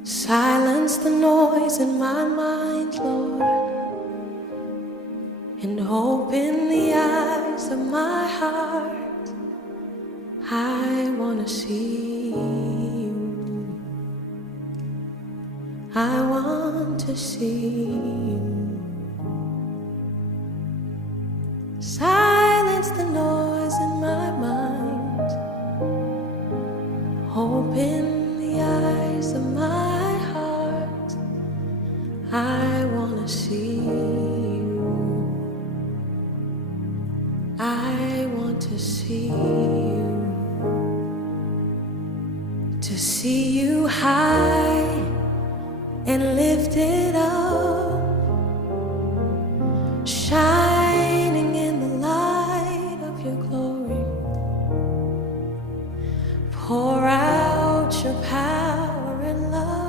Silence the noise in my mind, Lord, and open the eyes of my heart. I wanna see you. I want to see you. Silence the noise in my mind. Open the eyes of my heart. I wanna see you. I want to see you. To see you high and lifted up,